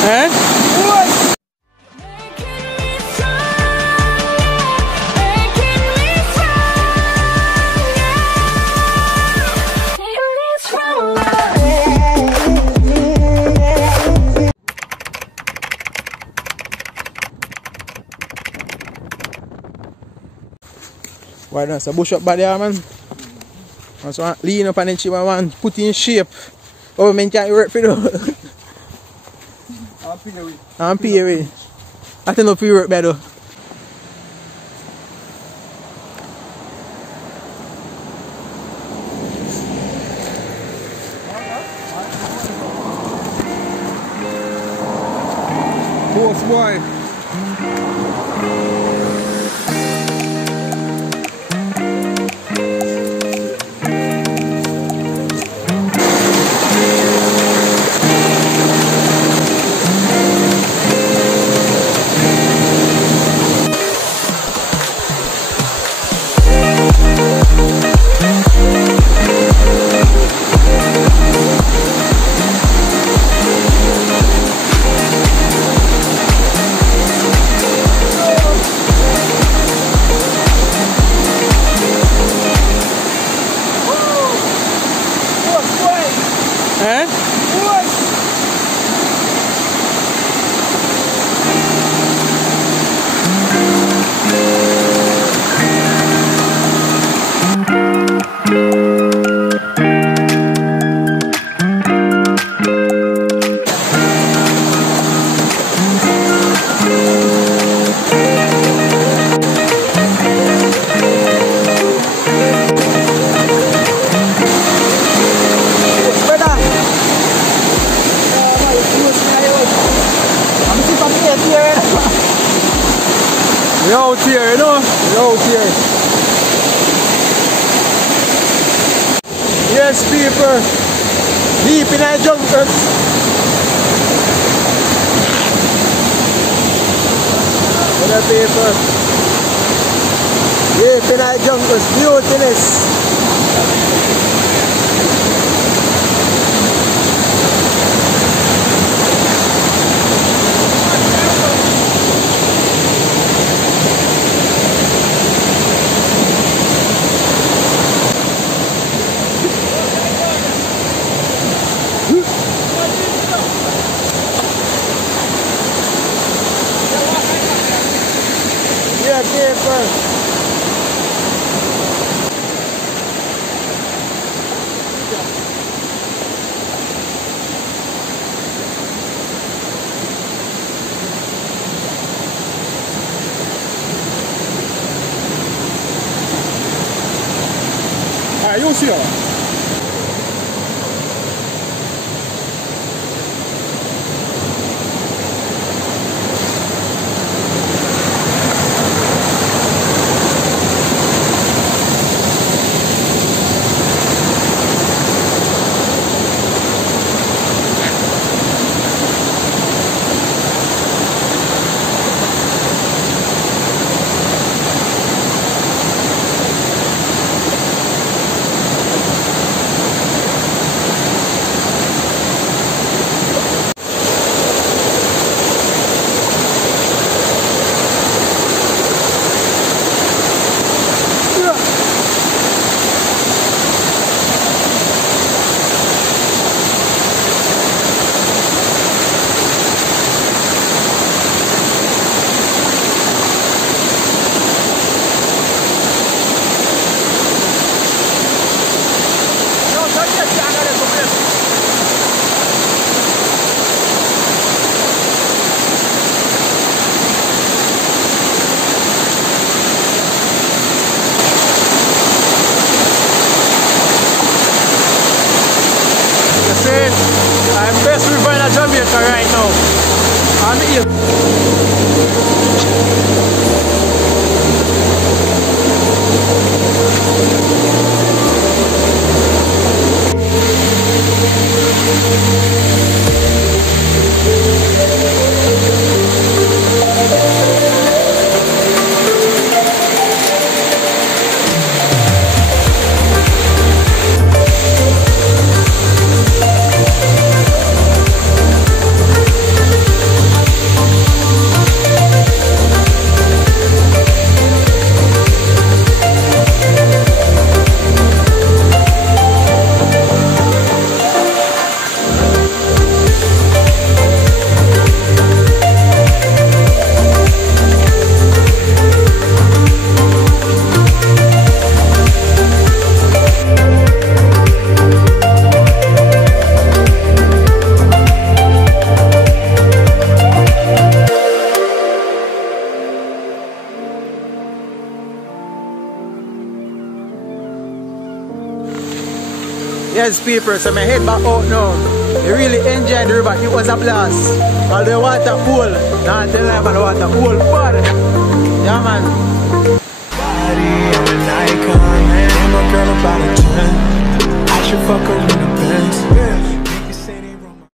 Eh? Why don't I bush up by there, man? So lean up and then she man put in shape. Oh, man can't work for you. I'm PA. I don't know if you work better. Boss boy. We're out here, you know? We're out here. Yes, people. Deep in our jungle. What up, people? Deep in our jungle. Beautiness. You see her. I'm best river in Jamaica right now. I'm Yes, people, so I head back out now. I really enjoyed the river. It was a blast. All the water cool. Now I tell you about the water cool. But, yeah, man. Body, I'm an icon, man. I'm a girl about a 10. I should fuck her in the